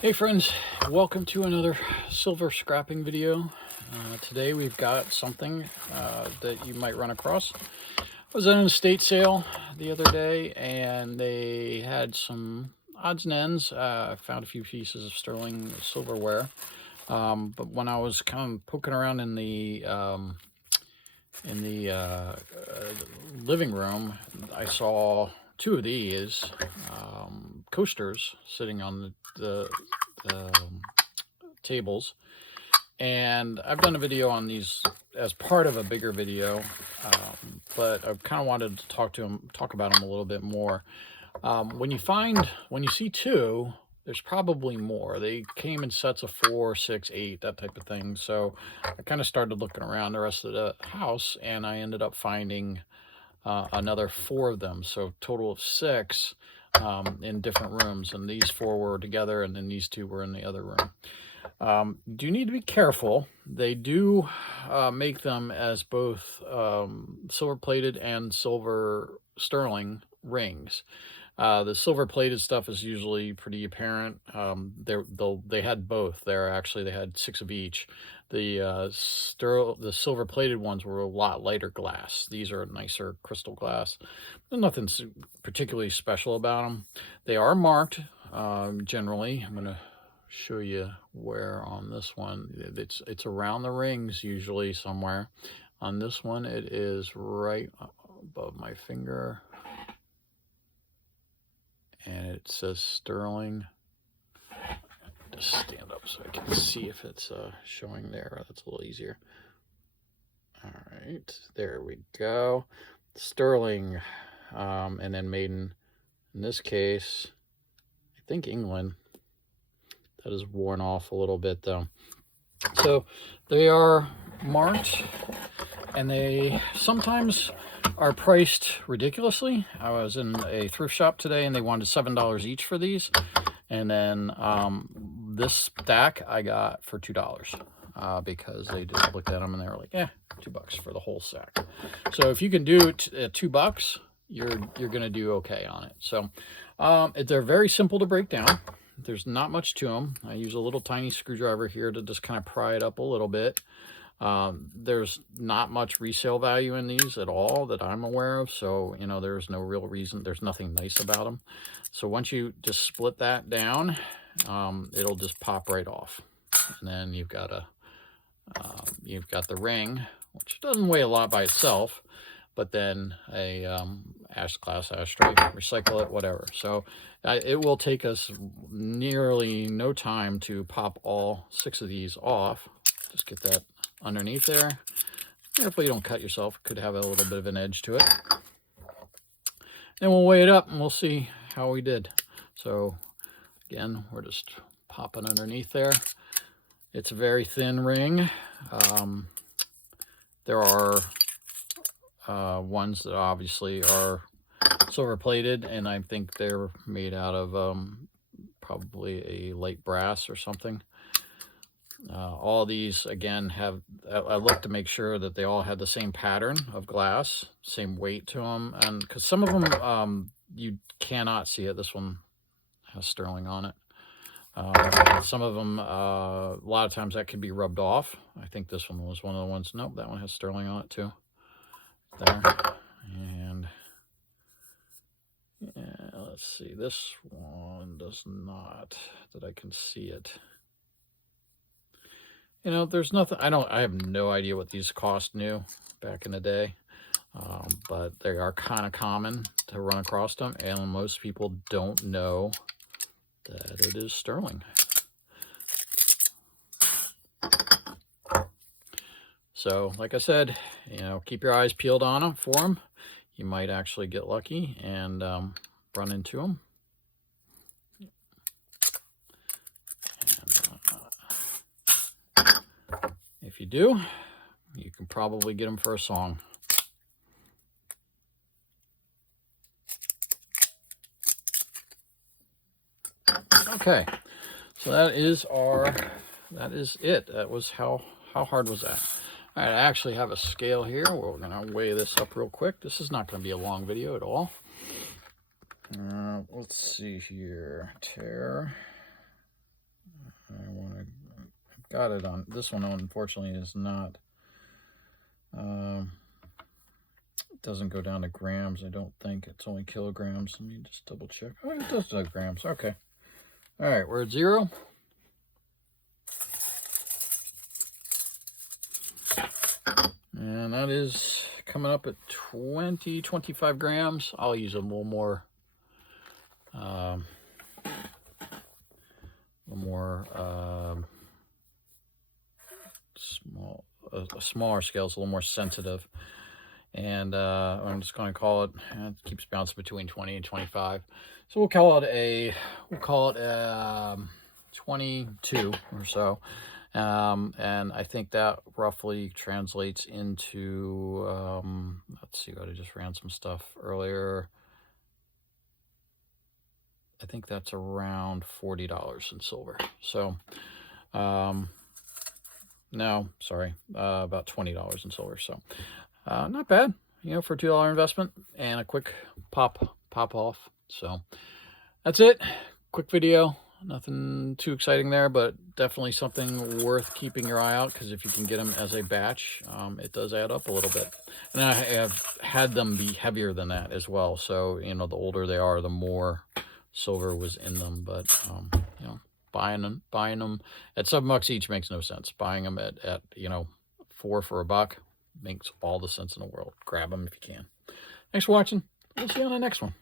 Hey friends, welcome to another silver scrapping video. Today we've got something that you might run across. I was at an estate sale the other day and they had some odds and ends. I found a few pieces of sterling silverware, but when I was kind of poking around in the living room, I saw two of these coasters sitting on the tables, and I've done a video on these as part of a bigger video, but I kind of wanted to talk about them a little bit more. When you see two, there's probably more. They came in sets of 4, 6, 8, that type of thing. So I kind of started looking around the rest of the house, and I ended up finding another 4 of them. So total of 6 in different rooms. And these 4 were together, and then these 2 were in the other room. Do need to be careful. They do make them as both silver plated and silver sterling rings. The silver plated stuff is usually pretty apparent. They had both there. Actually, they had 6 of each. The silver plated ones were a lot lighter glass. These are nicer crystal glass. There's nothing particularly special about them. They are marked generally. I'm gonna show you where on this one. It's around the rings usually somewhere. On this one, it is right above my finger, and it says sterling. Just stand up so I can see if it's showing there. That's a little easier. All right, there we go. Sterling, and then made in this case, I think England. That is worn off a little bit though. So they are marked, and they sometimes are priced ridiculously. I was in a thrift shop today and they wanted $7 each for these. And then this stack I got for $2 because they just looked at them and they were like, $2 for the whole sack. So if you can do it at $2, you're gonna do okay on it. So they're very simple to break down. There's not much to them. I use a little tiny screwdriver here to just kind of pry it up a little bit. There's not much resale value in these at all that I'm aware of. So, there's no real reason. There's nothing nice about them. So once you just split that down, it'll just pop right off. And then you've got the ring, which doesn't weigh a lot by itself, but then a glass ashtray, recycle it, whatever. So it will take us nearly no time to pop all 6 of these off. Just get that underneath there. Hopefully you don't cut yourself. It could have a little bit of an edge to it. Then we'll weigh it up and we'll see how we did. So again, we're just popping underneath there. It's a very thin ring. There are ones that obviously are silver plated, and I think they're made out of probably a light brass or something. All these again I looked to make sure that they all had the same pattern of glass, same weight to them, and because some of them you cannot see it. This one has sterling on it. Some of them, a lot of times that could be rubbed off. I think this one was one of the ones. Nope, that one has sterling on it too. There. And yeah, let's see. This one does not, that I can see it. There's nothing. I have no idea what these cost new back in the day, but they are kind of common to run across them, and most people don't know that it is sterling. So, like I said, keep your eyes peeled on them for them. You might actually get lucky and run into them. If you do, you can probably get them for a song. Okay, so that is it. That was how hard was that? All right, I actually have a scale here. We're gonna weigh this up real quick. This is not gonna be a long video at all. Let's see here. Thar. I've got it on this one. Unfortunately, is not. It doesn't go down to grams. I don't think it's only kilograms. Let me just double check. Oh, it does grams. Okay. All right, we're at 0. And that is coming up at 25 grams. I'll use a little more, a smaller scale is a little more sensitive. And I'm just going to call it, it keeps bouncing between 20 and 25. So we'll call it 22 or so. And I think that roughly translates into, let's see, I just ran some stuff earlier. I think that's around $40 in silver. So, no, sorry, about $20 in silver. So, not bad, you know, for a $2 investment and a quick pop off. So that's it. Quick video. Nothing too exciting there, but definitely something worth keeping your eye out, because if you can get them as a batch, it does add up a little bit. And I have had them be heavier than that as well. So, you know, the older they are, the more silver was in them. But, you know, buying them at $7 each makes no sense. Buying them at you know, $4 for $1 makes all the sense in the world. Grab them if you can. Thanks for watching. We'll see you on the next one.